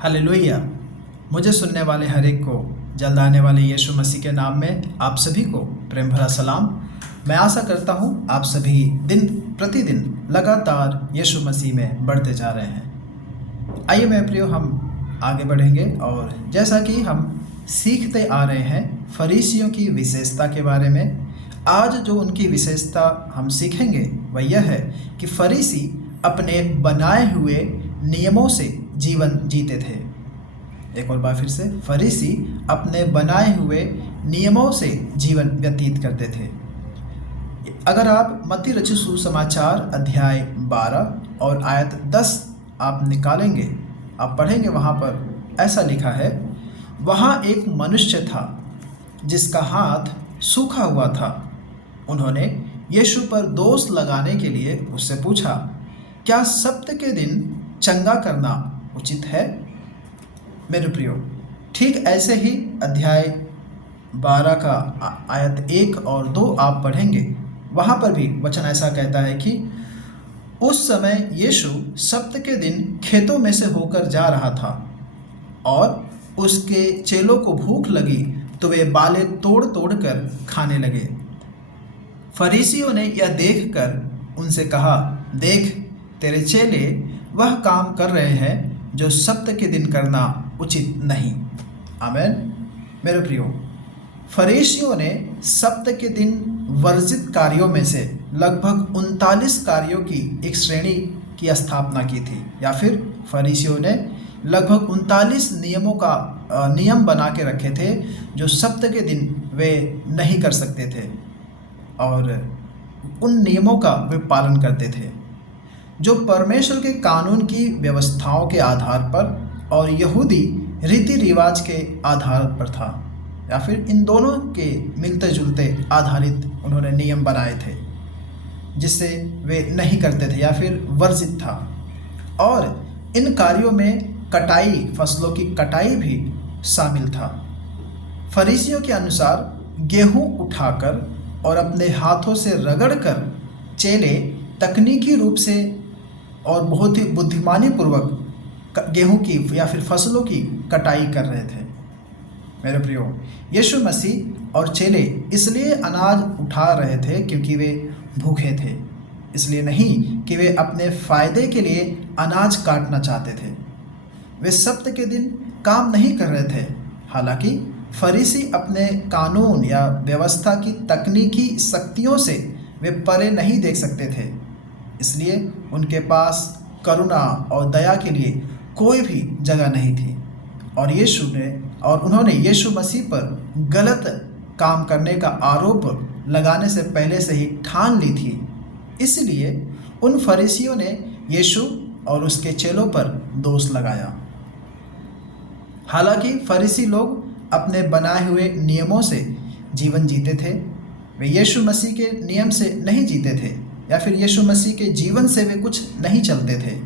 Hallelujah. मुझे सुनने वाले हर एक को जल्द आने वाले यीशु मसीह के नाम में आप सभी को प्रेम भरा सलाम। मैं आशा करता हूँ आप सभी दिन प्रतिदिन लगातार यीशु मसीह में बढ़ते जा रहे हैं। आइए मेरे प्रियो, हम आगे बढ़ेंगे और जैसा कि हम सीखते आ रहे हैं फरीसियों की विशेषता के बारे में, आज जो उनकी विशेषता हम सीखेंगे वह यह है कि फरीसी अपने बनाए हुए नियमों से जीवन जीते थे। एक और बार फिर से, फरीसी अपने बनाए हुए नियमों से जीवन व्यतीत करते थे। अगर आप मत्ती रचित सुसमाचार अध्याय 12 और आयत 10 आप निकालेंगे, आप पढ़ेंगे, वहाँ पर ऐसा लिखा है, वहाँ एक मनुष्य था जिसका हाथ सूखा हुआ था। उन्होंने यीशु पर दोष लगाने के लिए उससे पूछा, क्या सप्ताह के दिन चंगा करना उचित है? मेरे प्रियो, ठीक ऐसे ही अध्याय 12 का आयत 1 और 2 आप पढ़ेंगे, वहाँ पर भी वचन ऐसा कहता है कि उस समय यीशु सप्ताह के दिन खेतों में से होकर जा रहा था और उसके चेलों को भूख लगी तो वे बाले तोड़ तोड़ कर खाने लगे। फरीसियों ने यह देखकर उनसे कहा, देख, तेरे चेले वह काम कर रहे हैं जो सप्ताह के दिन करना उचित नहीं। आमीन। मेरे प्रियो, फरीसियों ने सप्ताह के दिन वर्जित कार्यों में से लगभग 39 कार्यों की एक श्रेणी की स्थापना की थी, या फिर फरीसियों ने लगभग 39 नियम बना के रखे थे जो सप्ताह के दिन वे नहीं कर सकते थे और उन नियमों का वे पालन करते थे जो परमेश्वर के कानून की व्यवस्थाओं के आधार पर और यहूदी रीति रिवाज के आधार पर था, या फिर इन दोनों के मिलते जुलते आधारित उन्होंने नियम बनाए थे जिससे वे नहीं करते थे या फिर वर्जित था। और इन कार्यों में कटाई, फसलों की कटाई भी शामिल था। फरीसियों के अनुसार गेहूं उठाकर और अपने हाथों से रगड़कर चेले तकनीकी रूप से और बहुत ही बुद्धिमानी पूर्वक गेहूं की या फिर फसलों की कटाई कर रहे थे। मेरे प्रियो, यीशु मसीह और चेले इसलिए अनाज उठा रहे थे क्योंकि वे भूखे थे, इसलिए नहीं कि वे अपने फायदे के लिए अनाज काटना चाहते थे। वे सप्ताह के दिन काम नहीं कर रहे थे। हालांकि फरीसी अपने कानून या व्यवस्था की तकनीकी शक्तियों से वे परे नहीं देख सकते थे, इसलिए उनके पास करुणा और दया के लिए कोई भी जगह नहीं थी और उन्होंने यीशु मसीह पर गलत काम करने का आरोप लगाने से पहले से ही ठान ली थी। इसलिए उन फरीसियों ने यीशु और उसके चेलों पर दोष लगाया। हालांकि फरीसी लोग अपने बनाए हुए नियमों से जीवन जीते थे, वे यीशु मसीह के नियम से नहीं जीते थे या फिर यीशु मसीह के जीवन से वे कुछ नहीं चलते थे।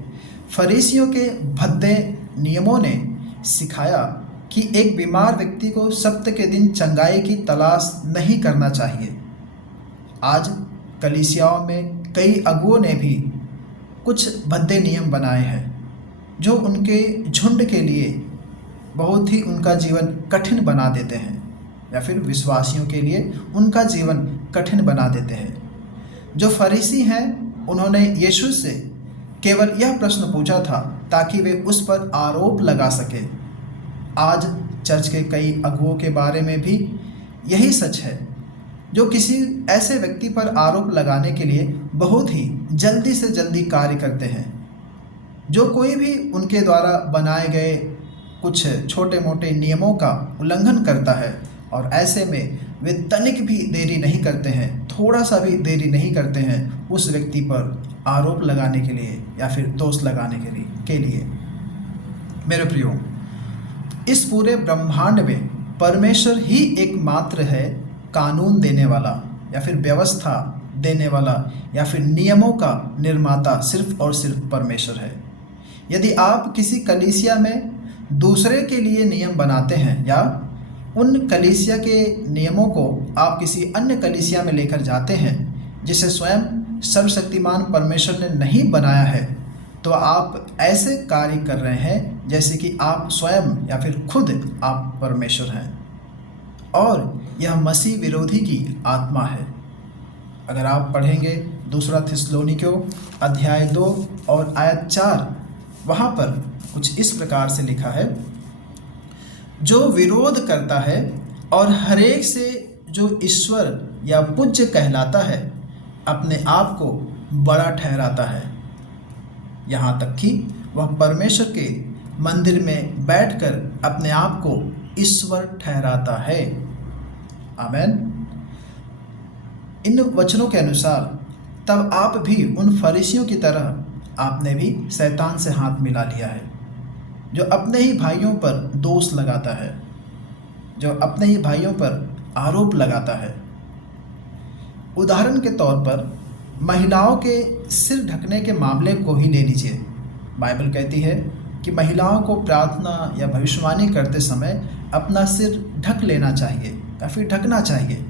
फरीसियों के भद्दे नियमों ने सिखाया कि एक बीमार व्यक्ति को सप्ताह के दिन चंगाई की तलाश नहीं करना चाहिए। आज कलीसियाओं में कई अगुओं ने भी कुछ भद्दे नियम बनाए हैं जो उनके झुंड के लिए बहुत ही उनका जीवन कठिन बना देते हैं, या फिर विश्वासियों के लिए उनका जीवन कठिन बना देते हैं। जो फरीसी हैं, उन्होंने यीशु से केवल यह प्रश्न पूछा था ताकि वे उस पर आरोप लगा सके। आज चर्च के कई अगुओं के बारे में भी यही सच है, जो किसी ऐसे व्यक्ति पर आरोप लगाने के लिए बहुत ही जल्दी से जल्दी कार्य करते हैं। जो कोई भी उनके द्वारा बनाए गए कुछ छोटे मोटे नियमों का उल्लंघन करता है और ऐसे में वे तनिक भी देरी नहीं करते हैं, थोड़ा सा भी देरी नहीं करते हैं उस व्यक्ति पर आरोप लगाने के लिए या फिर दोष लगाने के लिए। मेरे प्रियो, इस पूरे ब्रह्मांड में परमेश्वर ही एकमात्र है कानून देने वाला या फिर व्यवस्था देने वाला या फिर नियमों का निर्माता सिर्फ और सिर्फ परमेश्वर है। यदि आप किसी कलीसिया में दूसरे के लिए नियम बनाते हैं या उन कलीसिया के नियमों को आप किसी अन्य कलीसिया में लेकर जाते हैं जिसे स्वयं सर्वशक्तिमान परमेश्वर ने नहीं बनाया है, तो आप ऐसे कार्य कर रहे हैं जैसे कि आप स्वयं या फिर खुद आप परमेश्वर हैं, और यह मसीह विरोधी की आत्मा है। अगर आप पढ़ेंगे दूसरा थिस्सलुनीकियों अध्याय 2 और आयत 4, वहाँ पर कुछ इस प्रकार से लिखा है, जो विरोध करता है और हरेक से जो ईश्वर या पूज्य कहलाता है अपने आप को बड़ा ठहराता है, यहाँ तक कि वह परमेश्वर के मंदिर में बैठकर अपने आप को ईश्वर ठहराता है। आमेन। इन वचनों के अनुसार तब आप भी उन फरीसियों की तरह आपने भी शैतान से हाथ मिला लिया है, जो अपने ही भाइयों पर दोष लगाता है, जो अपने ही भाइयों पर आरोप लगाता है। उदाहरण के तौर पर महिलाओं के सिर ढकने के मामले को ही ले लीजिए। बाइबल कहती है कि महिलाओं को प्रार्थना या भविष्यवाणी करते समय अपना सिर ढक लेना चाहिए या फिर ढकना चाहिए,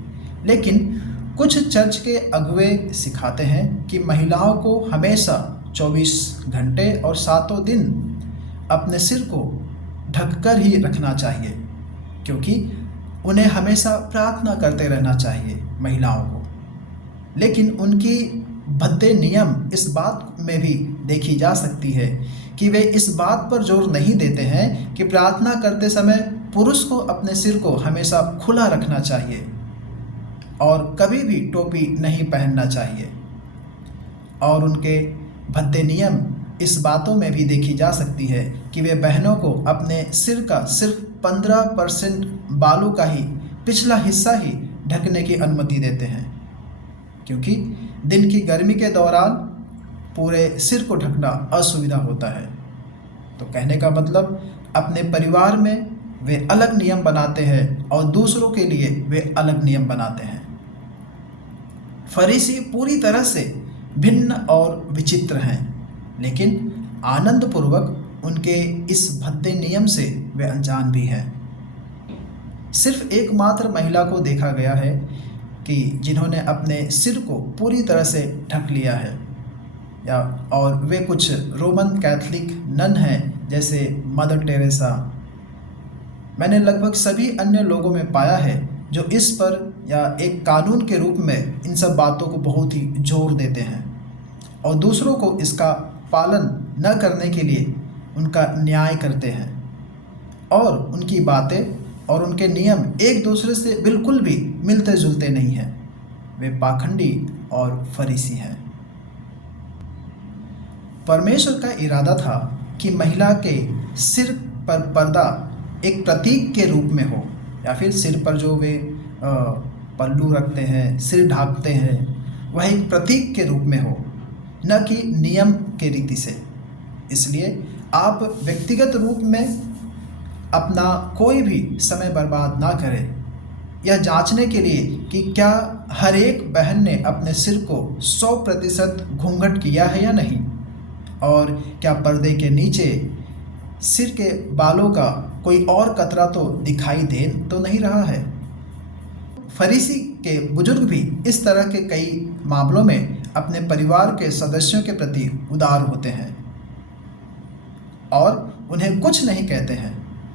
लेकिन कुछ चर्च के अगुवे सिखाते हैं कि महिलाओं को हमेशा 24 घंटे और 7 दिन अपने सिर को ढककर ही रखना चाहिए, क्योंकि उन्हें हमेशा प्रार्थना करते रहना चाहिए महिलाओं को। लेकिन उनकी भद्दे नियम इस बात में भी देखी जा सकती है कि वे इस बात पर जोर नहीं देते हैं कि प्रार्थना करते समय पुरुष को अपने सिर को हमेशा खुला रखना चाहिए और कभी भी टोपी नहीं पहनना चाहिए। और उनके भद्दे नियम इस बातों में भी देखी जा सकती है कि वे बहनों को अपने सिर का सिर्फ 15% बालों का ही पिछला हिस्सा ही ढकने की अनुमति देते हैं, क्योंकि दिन की गर्मी के दौरान पूरे सिर को ढकना असुविधा होता है। तो कहने का मतलब अपने परिवार में वे अलग नियम बनाते हैं और दूसरों के लिए वे अलग नियम बनाते हैं। फरीसी पूरी तरह से भिन्न और विचित्र हैं, लेकिन आनंदपूर्वक उनके इस भद्दे नियम से वे अनजान भी हैं। सिर्फ एकमात्र महिला को देखा गया है कि जिन्होंने अपने सिर को पूरी तरह से ढक लिया है, और वे कुछ रोमन कैथोलिक नन हैं जैसे मदर टेरेसा। मैंने लगभग सभी अन्य लोगों में पाया है जो इस पर या एक कानून के रूप में इन सब बातों को बहुत ही जोर देते हैं और दूसरों को इसका पालन न करने के लिए उनका न्याय करते हैं, और उनकी बातें और उनके नियम एक दूसरे से बिल्कुल भी मिलते जुलते नहीं हैं। वे पाखंडी और फरीसी हैं। परमेश्वर का इरादा था कि महिला के सिर पर पर्दा एक प्रतीक के रूप में हो, या फिर सिर पर जो वे पल्लू रखते हैं, सिर ढांकते हैं, वह एक प्रतीक के रूप में हो, न कि नियम के रीति से। इसलिए आप व्यक्तिगत रूप में अपना कोई भी समय बर्बाद ना करें यह जांचने के लिए कि क्या हर एक बहन ने अपने सिर को 100% घूंघट किया है या नहीं, और क्या पर्दे के नीचे सिर के बालों का कोई और कतरा तो दिखाई दे तो नहीं रहा है। फरीसी के बुजुर्ग भी इस तरह के कई मामलों में अपने परिवार के सदस्यों के प्रति उदार होते हैं और उन्हें कुछ नहीं कहते हैं,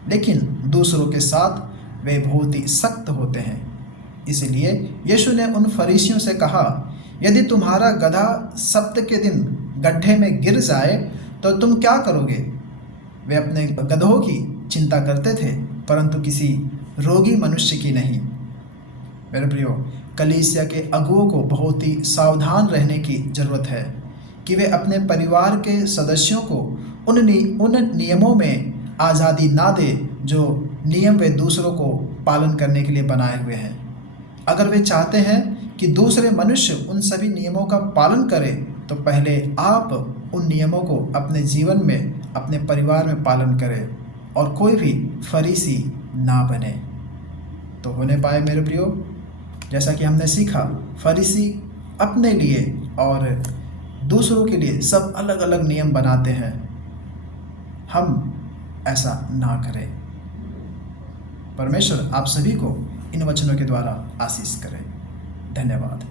लेकिन दूसरों के साथ वे बहुत ही सख्त होते हैं। इसलिए यीशु ने उन फरीसियों से कहा, यदि तुम्हारा गधा सब्त के दिन गड्ढे में गिर जाए तो तुम क्या करोगे? वे अपने गधों की चिंता करते थे, परंतु किसी रोगी मनुष्य की नहीं। मेरे प्रियो, कलीसिया के अगुओं को बहुत ही सावधान रहने की ज़रूरत है कि वे अपने परिवार के सदस्यों को उन नियमों में आज़ादी ना दे जो नियम वे दूसरों को पालन करने के लिए बनाए हुए हैं। अगर वे चाहते हैं कि दूसरे मनुष्य उन सभी नियमों का पालन करें, तो पहले आप उन नियमों को अपने जीवन में, अपने परिवार में पालन करें और कोई भी फरीसी ना बने। तो होने पाए मेरे प्रियो, जैसा कि हमने सीखा, फरीसी अपने लिए और दूसरों के लिए सब अलग अलग नियम बनाते हैं। हम ऐसा ना करें। परमेश्वर आप सभी को इन वचनों के द्वारा आशीष करें। धन्यवाद।